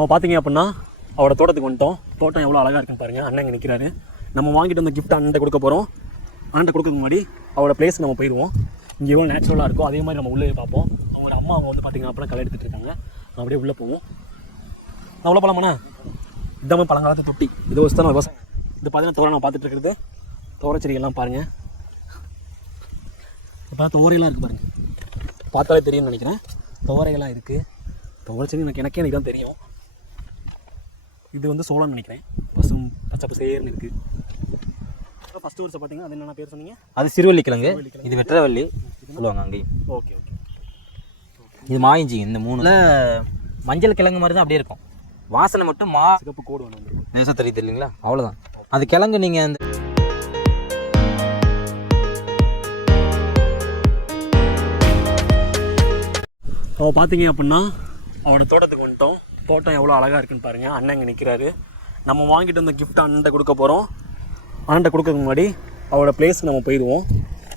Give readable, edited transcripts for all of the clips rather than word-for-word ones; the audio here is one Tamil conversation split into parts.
அவன் பார்த்தீங்க அப்படின்னா அவரோட தோட்டத்துக்கு வந்துட்டோம். தோட்டம் எவ்வளோ அழகாக இருக்குன்னு பாருங்கள். அண்ணன் இங்கே நிற்கிறாரு. நம்ம வாங்கிட்டு வந்த கிஃப்ட் அண்ணன் கொடுக்க போகிறோம். அண்ணன் கொடுக்கறதுக்கு முன்னாடி அவரோட பிளேஸ் நம்ம போயிடுவோம். இங்கே எவ்வளோ நேச்சுரலாக இருக்கும் அதே மாதிரி நம்ம உள்ளே பார்ப்போம். அவங்களோட அம்மா அவங்க வந்து பார்த்திங்கன்னா அப்போலாம் களை எடுத்துகிட்டு இருக்காங்க. அப்படியே உள்ளே போவோம். நான் உள்ள போகலாமாண்ணா? இதாம பழங்காலத்து தொட்டி. இது வச்சு தான் விவசாயம். இது பார்த்தீங்கன்னா தோரை நான் பார்த்துட்டு இருக்கிறது தோரைச்செடிகள்லாம் பாருங்கள். இப்போ தோரையெல்லாம் இருக்குது பாருங்கள். பார்த்தாலே தெரியும்னு நினைக்கிறேன். தோரைகள்லாம் இருக்குது. தோரைச்செடி எனக்கே தான் தெரியும். இது வந்து சோளம்னு நினைக்கிறேன். பச்சை பசேர்னு இருக்குது. ஃபஸ்ட்டு வருஷம் பார்த்தீங்கன்னா அது என்னென்ன பேர் சொன்னீங்க? அது சிறுவள்ளி கிழங்கு, இது வெற்றவள்ளி சொல்லுவாங்க அங்கேயும். Okay okay. இது மாயிஞ்சி. இந்த மூணுல மஞ்சள் கிழங்கு மாதிரி தான் அப்படியே இருக்கும். வாசனை மட்டும் சிகப்பு கோடு வேணும். நேசம் தெரியுது இல்லைங்களா? அவ்வளோதான். அது கிழங்கு நீங்கள் அந்த அவள் பார்த்தீங்க அப்படின்னா அவனோட தோட்டத்துக்கு வந்துட்டோம். தோட்டம் எவ்வளோ அழகாக இருக்குன்னு பாருங்கள். அண்ணன் இங்கே நிற்கிறாரு. நம்ம வாங்கிட்டு வந்த கிஃப்ட் அண்ணன்ட்ட கொடுக்க போகிறோம். அண்ணன்ட்ட கொடுக்கறதுக்கு முன்னாடி அவரோட பிளேஸ்க்கு நம்ம போயிடுவோம்.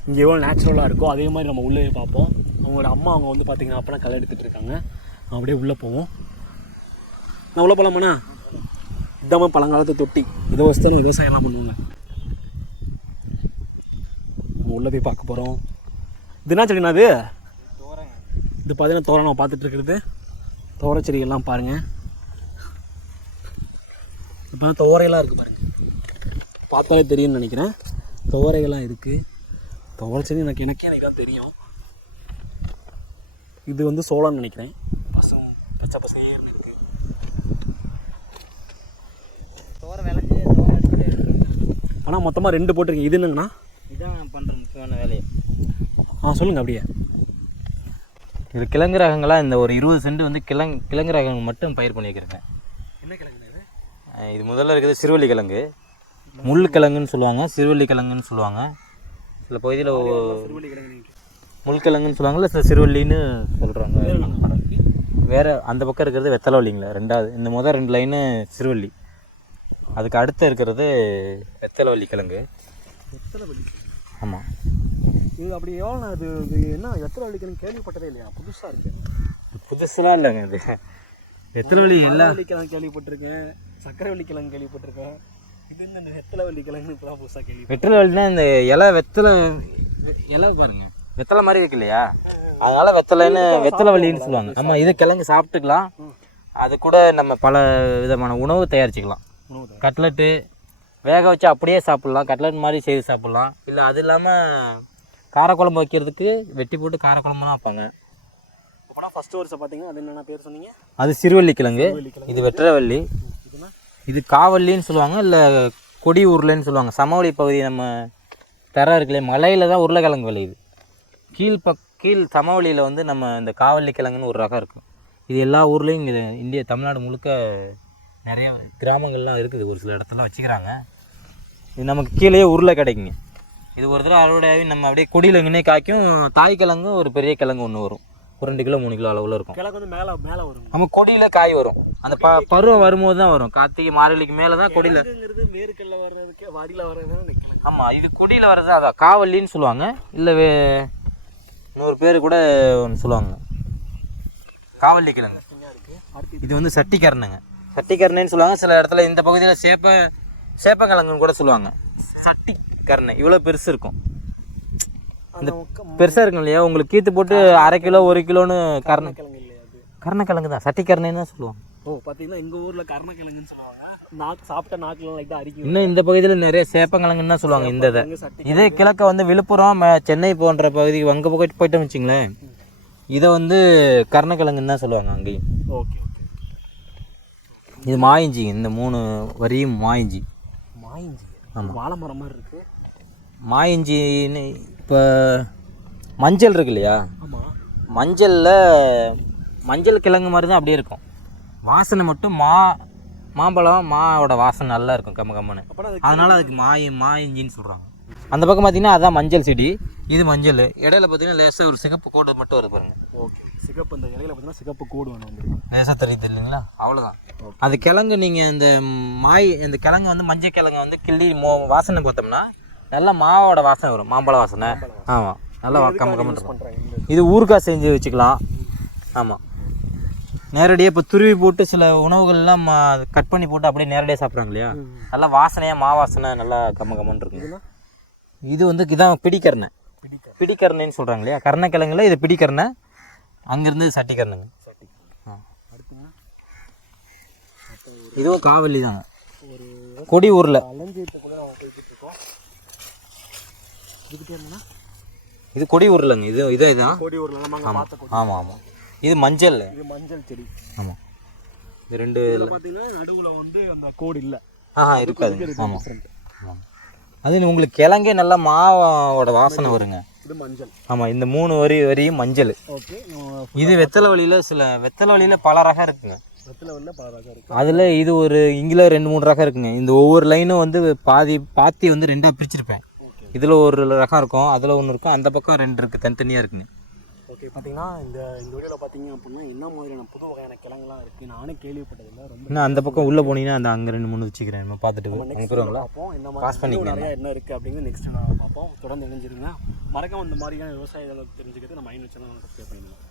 இங்கே எவ்வளோ நேச்சுரலாக இருக்கோ அதே மாதிரி நம்ம உள்ளே பார்ப்போம். அவங்களோட அம்மா அவங்க வந்து பார்த்திங்கன்னா அப்போலாம் களை எடுத்துகிட்டு இருக்காங்க. அப்படியே உள்ளே போவோம். நான் உள்ளே போகலாமாண்ணா? இதாம பழங்காலத்து தொட்டி. இதை வச்சு தான் விவசாயம்லாம் பண்ணுவாங்க. நம்ம உள்ளே போய் பார்க்க போகிறோம். இது என்ன செடினா? அது இது பார்த்தீங்கன்னா தோரை நம்ம பார்த்துட்டு இருக்கிறது தோரை செடிகள்லாம் பாருங்கள். இப்போ தோரையெல்லாம் இருக்குது பாருங்கள். பார்த்தாலே தெரியும்னு நினைக்கிறேன். தோரைகள்லாம் இருக்குது. தோரை செடி எனக்கே தான் தெரியும். இது வந்து சோளம்னு நினைக்கிறேன். பச்சை பசேர்னு இருக்குது. தோரை விளைஞ்சி ஆனால் மொத்தமாக 2 போட்டிருக்கீங்க. இது என்னங்கண்ணா? இதான் பண்ணுற முக்கியமான வேலையை. சொல்லுங்கள் அப்படியே. இது கிழங்கு ரகங்களாக இந்த ஒரு 20 சென்ட் வந்து கிழங்கு ரகங்கள் மட்டும் பயிர் பண்ணியிருக்கிறேங்க. என்ன கிழங்கு இது முதல்ல இருக்கிறது சிறுவள்ளி கிழங்கு. முள் கிழங்குன்னு சொல்லுவாங்க, சிறுவள்ளி கிழங்குன்னு சொல்லுவாங்க. சில பகுதியில் முள் கிழங்குன்னு சொல்லுவாங்க, இல்லை சில சிறுவள்ளின்னு சொல்கிறாங்க. வேறு அந்த பக்கம் இருக்கிறது வெத்தலைவள்ளிங்களா? ரெண்டாவது இந்த முதல் 2 லைனு சிறுவள்ளி. அதுக்கு அடுத்து இருக்கிறது வெத்தலைவள்ளி கிழங்கு. வெத்தலைவள்ளி. ஆமாம். இது அப்படி எவ்வளோ அது என்ன வெத்தலைவள்ளி கிழங்கு கேள்விப்பட்டதே இல்லையா? புதுசாக இருக்குது. புதுசுலாம் இல்லைங்க. இது வெத்தலைவள்ளி எல்லாம் கிழங்கு கேள்விப்பட்டிருக்கேன். சக்கரவள்ளி கிழங்கு கேள்விப்பட்டிருக்கேன். இது இந்த வெத்தலைவள்ளி கிழங்கு இப்போதான் புதுசாக கேள்வி. வெத்தலைவள்ளினா இந்த இலை இலை பாருங்க, வெத்தலை மாதிரி இருக்கு இல்லையா? அதனால வெத்தலைவள்ளின்னு சொல்லுவாங்க. ஆமாம், இது கிழங்கு சாப்பிட்டுக்கலாம். அது கூட நம்ம பல விதமான உணவு தயாரிச்சுக்கலாம். கட்லெட்டு வேக வச்சு அப்படியே சாப்பிட்லாம், கட்லெட் மாதிரி செய்து சாப்பிட்லாம். இல்லை அது இல்லாமல் காரக்குழம்பு வைக்கிறதுக்கு வெட்டி போட்டு காரக்குழம்புலாம் வைப்பாங்க. அப்போனா ஃபஸ்ட்டு வருஷம் பார்த்தீங்கன்னா அது என்னென்ன பேர் சொன்னீங்க? அது சிறுவள்ளி கிழங்கு, இது வெற்றவள்ளி, இது காவல்லின்னு சொல்லுவாங்க, இல்லை கொடி உருளைன்னு சொல்லுவாங்க. சமவெளி பகுதி நம்ம தர இருக்குல்லையே, மலையில் தான் உருளைக்கிழங்கு விளையுது. கீழ் சமவெளியில் வந்து நம்ம இந்த காவல்லி கிழங்குன்னு ஒரு ரகம் இருக்கும். இது எல்லா ஊர்லேயும் இங்கே தமிழ்நாடு முழுக்க நிறைய கிராமங்கள்லாம் இருக்குது. ஒரு சில இடத்துல வச்சுக்கிறாங்க. இது நமக்கு கீழே உருளை கிடைக்குங்க. இது ஒரு தடவை அறுவடையாகி நம்ம அப்படியே கொடியில் எங்கன்னே காய்க்கும். தாய் கிழங்கு ஒரு பெரிய கிழங்கு ஒன்று வரும், ஒரு 2 கிலோ 3 கிலோ அளவில் இருக்கும். கிழங்கு வந்து மேலே வரும். நம்ம கொடியில் காய் வரும். அந்த பருவம் வரும்போது தான் வரும். கார்த்திகை மார்கழிக்கு மேலே தான் கொடியில். வேர்க்கல்ல வர்றதுக்கு வரியில் வர்றது. ஆமாம், இது கொடியில் வர்றது அதான் காவல்லின்னு சொல்லுவாங்க. இல்லை இன்னொரு பேர் கூட ஒன்று சொல்லுவாங்க, காவல்லி கிழங்கு. இது வந்து சட்டிக்கரணைங்க, சட்டிக்கரணைன்னு சொல்லுவாங்க. சில இடத்துல இந்த பகுதியில் சேப்பக்கிழங்குன்னு கூட சொல்லுவாங்க. சட்டிக்கரணை இவ்வளோ பெருசு இருக்கும். அந்த பெருசாக இருக்கும் இல்லையா? உங்களுக்கு கீத்து போட்டு 1/2 கிலோ 1 கிலோன்னு கருணக்கிழங்கு இல்லையா? அது கருணக்கிழங்கு தான், சட்டிக்கரணைன்னு தான் சொல்லுவாங்க. பார்த்தீங்கன்னா எங்கள் ஊரில் கருணக்கிழங்குன்னு சொல்லுவாங்க. சாப்பிட்ட நாக்கில் லைட்டாக அரிக்கும். இன்னும் இந்த பகுதியில் நிறைய சேப்பங்கிழங்குன்னு தான் சொல்லுவாங்க. இந்த இதே கிழக்க வந்து விழுப்புரம், சென்னை போன்ற பகுதி அங்கே போயிட்டோம் வச்சிங்களேன், இதை வந்து கருணக்கிழங்குன்னு தான் சொல்லுவாங்க அங்கேயும். ஓகே. இது மாயிஞ்சி. இந்த 3 வரியும் மாயிஞ்சி. ஆமாம், வாழை மரம் மாதிரி இருக்குது. மாயிஞ்சின்னு இப்போ மஞ்சள் இருக்கு இல்லையா? ஆமாம், மஞ்சள் கிழங்கு மாதிரி தான் அப்படியே இருக்கும். வாசனை மட்டும் மாம்பழோட வாசனை நல்லா இருக்கும், கம்மன்னு. அதனால அதுக்கு மாயிஞ்சின்னு சொல்கிறாங்க. அந்த பக்கம் பார்த்தீங்கன்னா அதான் மஞ்சள் செடி, இது மஞ்சள். இடையில பார்த்தீங்கன்னா லேசாக ஒரு சிகப்பு கோடு மட்டும் வருது பாருங்க. ஓகே, சிகப்பு. இந்த இடையில பார்த்தீங்கன்னா சிகப்பு கோடு வேணும், லேசாக தெரியுது இல்லைங்களா? அவ்வளோதான். அது கிழங்கு நீங்கள் இந்த கிழங்கு வந்து மஞ்சள் கிழங்கு வந்து கிள்ளி வாசனை பார்த்தோம்னா நல்லா மாவோட வாசனை வரும், மாம்பழ வாசனை. ஆமாம், நல்லா கம்மன்னு இருக்கும். இது ஊறுகாய் செஞ்சு வச்சுக்கலாம். ஆமாம், நேரடியாக இப்போ துருவி போட்டு சில உணவுகள்லாம் கட் பண்ணி போட்டு அப்படியே நேரடியாக சாப்பிட்றாங்க இல்லையா, நல்லா வாசனையாக மாவாசனை நல்லா கம்மன்னு இருக்குங்க. இது வந்து இதான் பிடிக்கரணை, பிடிக்கரணைன்னு சொல்கிறாங்க இல்லையா, கருணைக்கிழங்குல இது பிடிக்கரணை, அங்கேருந்து சட்டிக்கரணைங்க. இதுவும் காவல்லி தாங்க, கொடி ஊரில். இது கொடி ஊர்லங்க, இதே தான். ஆமாம் ஆமாம். இது மஞ்சள், இது மஞ்சள் செடி. ஆமாம். இது ரெண்டு பார்த்தீங்கன்னா நடுவில் வந்து அந்த கோடு இல்லை. இருக்காது. ஆமாம் ஆமாம். அது உங்களுக்கு கிழங்கே நல்லா மாவோட வாசனை வருங்க. இது மஞ்சள். ஆமாம், இந்த 3 வரியும் மஞ்சள். ஓகே. இது வெத்தலை வழியில் பல ரகம் இருக்குங்க. வெத்தலை வழியில் பல ரகம் இருக்குது. அதில் இது ஒரு இங்கில 2-3 ரகம் இருக்குங்க. இந்த ஒவ்வொரு லைனும் வந்து பாத்தி வந்து 2ஆக பிரிச்சிருப்பேன். இதில் ஒரு ரகம் இருக்கும், அதில் ஒன்று இருக்கும், அந்த பக்கம் 2 இருக்குது, தனித்தனியாக இருக்குங்க. ஓகே. பார்த்தீங்கன்னா இந்த வீடியோவில் பார்த்தீங்க அப்படின்னா என்ன மாதிரியான புது வகையான கிழங்குலாம் இருக்குது நானே கேள்விப்பட்டதில்லை. ரொம்ப இன்னும் அந்த பக்கம் உள்ளே போனீங்கன்னா அந்த அங்கே 2-3 வச்சுக்கிறேன், நம்ம பார்த்துட்டு பார்ப்போம். என்ன மாதிரி நிறையா என்ன இருக்குது அப்படிங்கிறது நெக்ஸ்ட் நான் பார்ப்போம். தொடர்ந்து இணைஞ்சிருங்க. மறக்காம இந்த மாதிரியான விவசாயிகளை தெரிஞ்சுக்கிறது நம்ம மைண்ட் சேனல் சப்ஸ்கிரைப் பண்ணிடுவோம்.